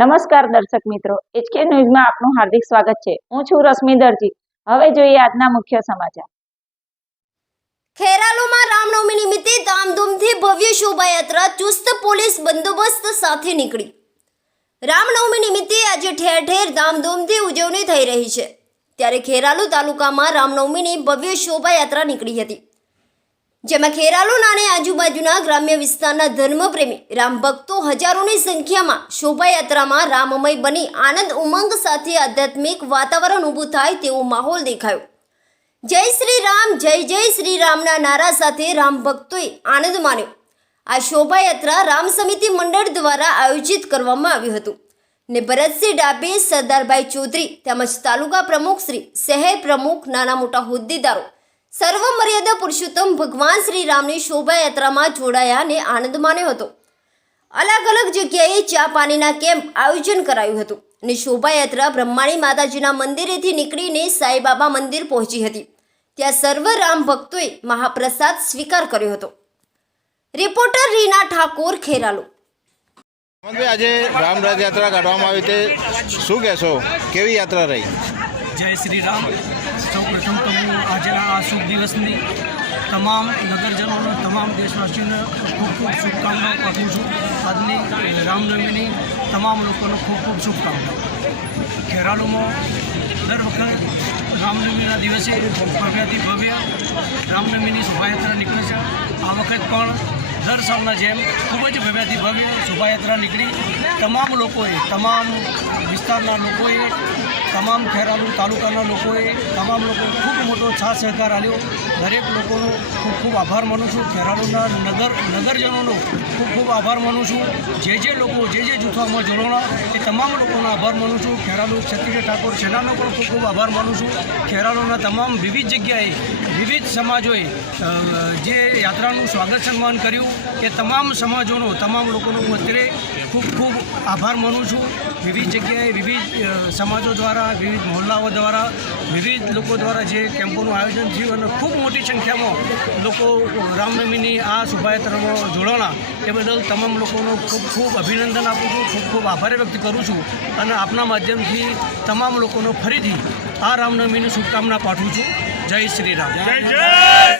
નમસ્કાર દર્શક મિત્રો એચકે ન્યૂઝમાં આપનું હાર્દિક સ્વાગત છે. હું છું રશ્મિ દરજી. હવે જોઈએ આજના મુખ્ય સમાચાર. ખેરાલુમાં રામનવમી નિમિત્તે ધામધૂમથી ભવ્ય શોભાયાત્રા ચુસ્ત પોલીસ બંદોબસ્ત સાથે નીકળી. રામનવમી નિમિત્તે આજે ઠેર ઠેર ધામધૂમથી ઉજવણી થઈ રહી છે. ત્યારે ખેરાલુ તાલુકામાં રામનવમીની ભવ્ય શોભાયાત્રા નીકળી હતી. જેમાં ખેરાલુના અને આજુબાજુના ગ્રામ્ય વિસ્તારના ધર્મપ્રેમી રામ ભક્તો હજારોની સંખ્યામાં શોભાયાત્રામાં રામમય બની આનંદ ઉમંગ સાથે આધ્યાત્મિક વાતાવરણ ઊભું થાય તેવો માહોલ દેખાયો. જય શ્રી રામ, જય જય શ્રી રામના નારા સાથે રામ ભક્તોએ આનંદ માન્યો આ શોભાયાત્રા રામ સમિતિ મંડળ દ્વારા આયોજિત કરવામાં આવ્યું હતું. ને ભરતસિંહ ડાબે, સરદારભાઈ ચૌધરી તેમજ તાલુકા પ્રમુખ શ્રી શહેર પ્રમુખ નાના મોટા હોદ્દેદારો સર્વ મર્યાદા પુરુષોત્તમ ભગવાન શ્રી રામની શોભાયાત્રામાં જોડાયા અને આનંદ માન્યો હતો. અલગ અલગ જગ્યાએ ચા પાણીના કેમ્પ આયોજન કરાયું હતું અને શોભાયાત્રા બ્રહ્માણી માતાજીના મંદિરેથી નીકળીને સાંઈબાબા મંદિર પહોંચી હતી. ત્યાં સર્વ રામ ભક્તોએ મહાપ્રસાદ સ્વીકાર કર્યો હતો. રિપોર્ટર રીના ઠાકોર ખેરાલુ. આજે રામ રથયાત્રા કાઢવામાં આવી તે શું કહેશો? કેવી યાત્રા રહી? જય શ્રી રામ. સૌ પ્રથમ તો હું આજના આ શુભ દિવસની તમામ નગરજનોને, તમામ દેશવાસીઓને ખૂબ ખૂબ શુભકામનાઓ પાઠવું છું. આજની રામનવમીની તમામ લોકોને ખૂબ ખૂબ શુભકામનાઓ. ખેરાલુમાં દર વખત રામનવમીના દિવસે ભવ્યથી ભવ્ય રામનવમીની શોભાયાત્રા નીકળે છે. આ વખત પણ દર સાલના જેમ ખૂબ જ ભવ્યથી ભવ્ય શોભાયાત્રા નીકળી. તમામ લોકોએ, તમામ વિસ્તારના લોકોએ તમામ ખેરાલુ તાલુકાના લોકોએ તમામ લોકો ખૂબ મોટો સાથ સહકાર આપ્યો. દરેક લોકોનો ખૂબ ખૂબ આભાર માનું છું. ખેરાલુના નગર નગરજનોનો ખૂબ ખૂબ આભાર માનું છું. જે જે લોકો, જે જે જૂથોમાં જોડાણા, એ તમામ લોકોનો આભાર માનું છું. ખેરાલુ ક્ષત્રિય ઠાકોર સેનાનો પણ ખૂબ ખૂબ આભાર માનું છું. ખેરાલુના તમામ વિવિધ જગ્યાએ, વિવિધ સમાજોએ જે યાત્રાનું સ્વાગત સન્માન કર્યું, એ તમામ સમાજોનો, તમામ લોકોનો હું અત્યારે ખૂબ ખૂબ આભાર માનું છું. વિવિધ જગ્યાએ વિવિધ સમાજો દ્વારા વિવિધ મહોલ્લાઓ દ્વારા, વિવિધ લોકો દ્વારા જે કેમ્પોનું આયોજન થયું અને ખૂબ મોટી સંખ્યામાં લોકો રામનવમીની આ શોભાયાત્રામાં જોડાણા, એ બદલ તમામ લોકોનો ખૂબ ખૂબ અભિનંદન આપું છું, ખૂબ ખૂબ આભાર વ્યક્ત કરું છું અને આપના માધ્યમથી તમામ લોકોનો ફરીથી આ રામનવમીની શુભકામના પાઠવું છું. જય શ્રી રામ.